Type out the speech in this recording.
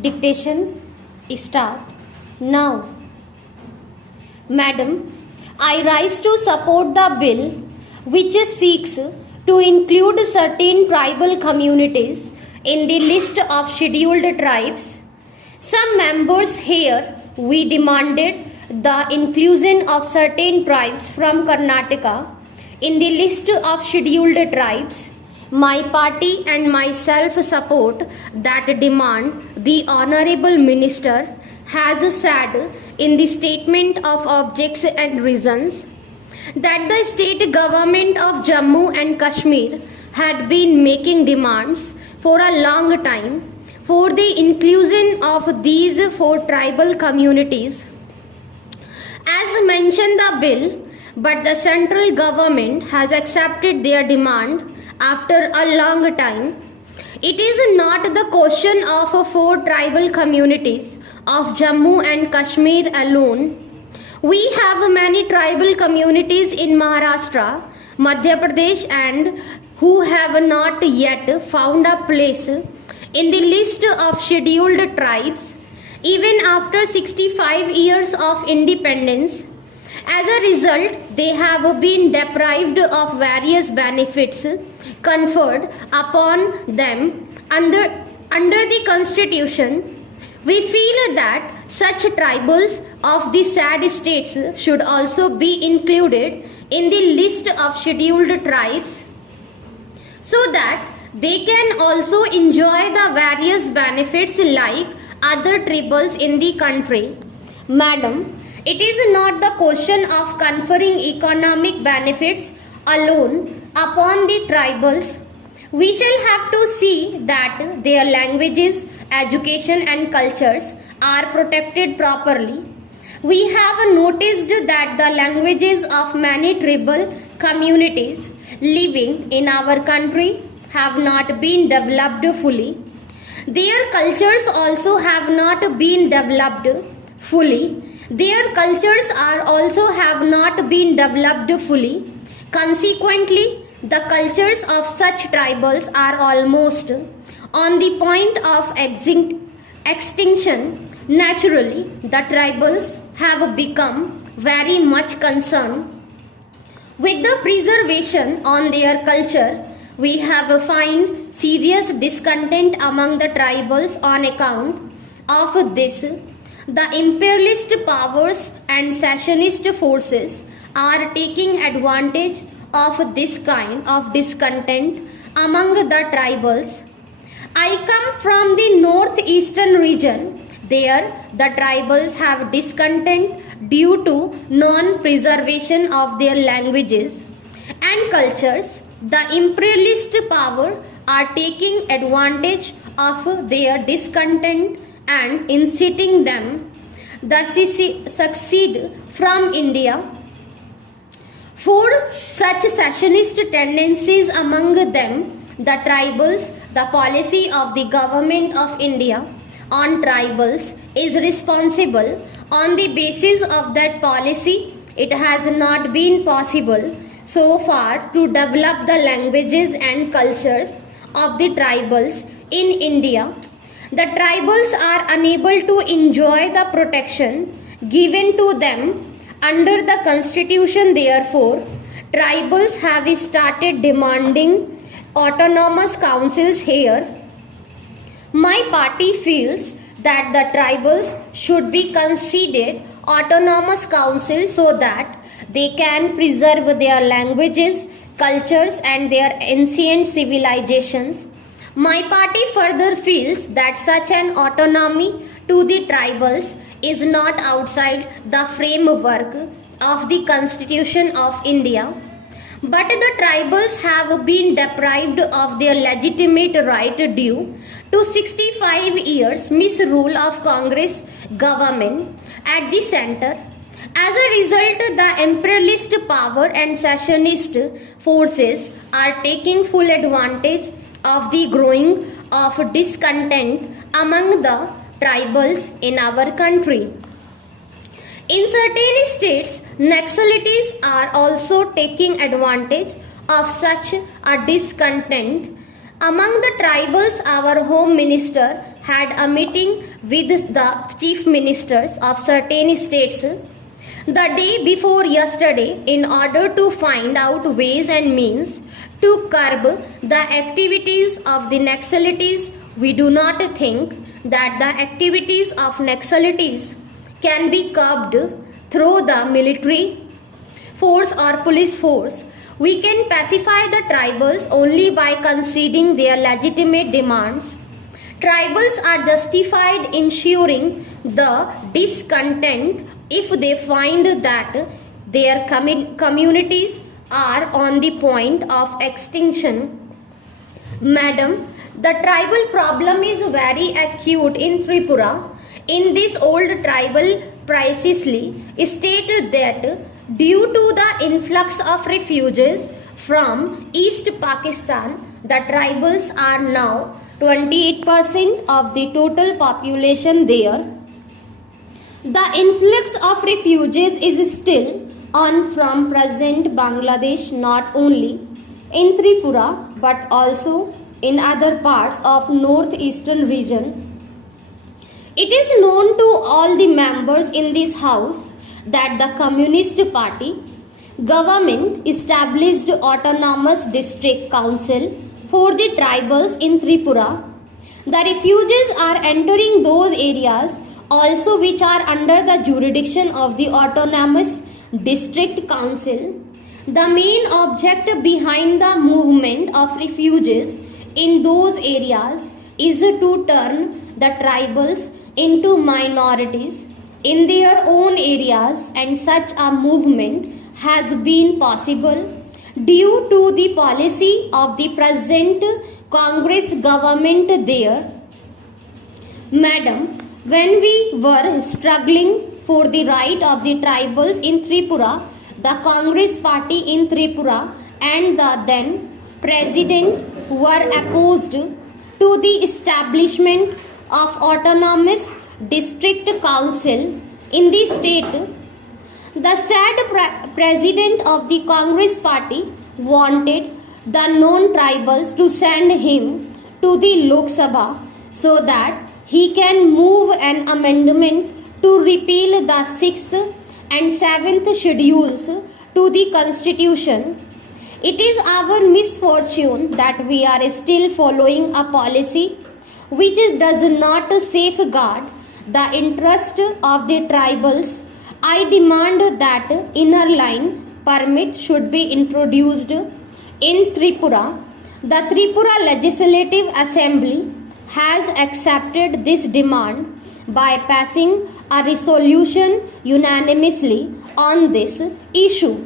Dictation start now. Madam, I rise to support the bill which seeks to include certain tribal communities in the list of scheduled tribes. Some members here we demanded the inclusion of certain tribes from Karnataka in the list of scheduled tribes. My party and myself support that demand. The Honorable Minister has said in the Statement of Objects and Reasons that the state government of Jammu and Kashmir had been making demands for a long time for the inclusion of these four tribal communities as mentioned the bill, but the central government has accepted their demand after a long time. It is not the question of four tribal communities of Jammu and Kashmir alone. We have many tribal communities in Maharashtra, Madhya Pradesh, and who have not yet found a place in the list of scheduled tribes even after 65 years of independence. As a result, they have been deprived of various benefits conferred upon them under the Constitution. We feel that such tribals of the said states should also be included in the list of scheduled tribes so that they can also enjoy the various benefits like other tribals in the country. Madam, it is not the question of conferring economic benefits alone upon the tribals. We shall have to see that their languages, education and cultures are protected properly. We have noticed that the languages of many tribal communities living in our country have not been developed fully. Their cultures also have not been developed fully. Their cultures are also have not been developed fully. Consequently, the cultures of such tribals are almost on the point of extinction. Naturally, the tribals have become very much concerned with the preservation on their culture. We have find serious discontent among the tribals on account of this. The imperialist powers and secessionist forces are taking advantage of this kind of discontent among the tribals. I come from the northeastern region. There, the tribals have discontent due to non-preservation of their languages and cultures. The imperialist power are taking advantage of their discontent and inciting them to succeed from India. For such secessionist tendencies among them, the tribals, the policy of the government of India on tribals is responsible. On the basis of that policy, it has not been possible so far to develop the languages and cultures of the tribals in India. The tribals are unable to enjoy the protection given to them under the Constitution. Therefore, tribals have started demanding autonomous councils here. My party feels that the tribals should be conceded autonomous councils so that they can preserve their languages, cultures and their ancient civilizations. My party further feels that such an autonomy to the tribals is not outside the framework of the Constitution of India. But the tribals have been deprived of their legitimate right due to 65 years misrule of Congress government at the center. As a result, the imperialist power and secessionist forces are taking full advantage of the growing of discontent among the tribals in our country. In certain states, Naxalites are also taking advantage of such a discontent among the tribals. Our Home Minister had a meeting with the chief ministers of certain states the day before yesterday in order to find out ways and means to curb the activities of the Naxalites. We do not think that the activities of Naxalites can be curbed through the military force or police force. We can pacify the tribals only by conceding their legitimate demands. Tribals are justified in ensuring the discontent if they find that their communities are on the point of extinction. Madam, the tribal problem is very acute in Tripura. In this old tribal precisely stated that due to the influx of refugees from East Pakistan, the tribals are now 28% of the total population there. The influx of refugees is still on from present Bangladesh, not only in Tripura but also in other parts of northeastern region. It is known to all the members in this house that the Communist Party government established autonomous district council for the tribals in Tripura. The refugees are entering those areas also which are under the jurisdiction of the autonomous district council. The main object behind the movement of refugees in those areas is to turn the tribals into minorities in their own areas, and such a movement has been possible due to the policy of the present Congress government there. Madam, when we were struggling for the right of the tribals in Tripura, the Congress party in Tripura and the then president were opposed to the establishment of autonomous district council in the state. The said president of the Congress party wanted the non-tribals to send him to the Lok Sabha so that he can move an amendment to repeal the 6th and 7th schedules to the constitution. It is our misfortune that we are still following a policy which does not safeguard the interest of the tribals. I demand that inner line permit should be introduced in Tripura. The Tripura Legislative Assembly has accepted this demand by passing a resolution unanimously on this issue.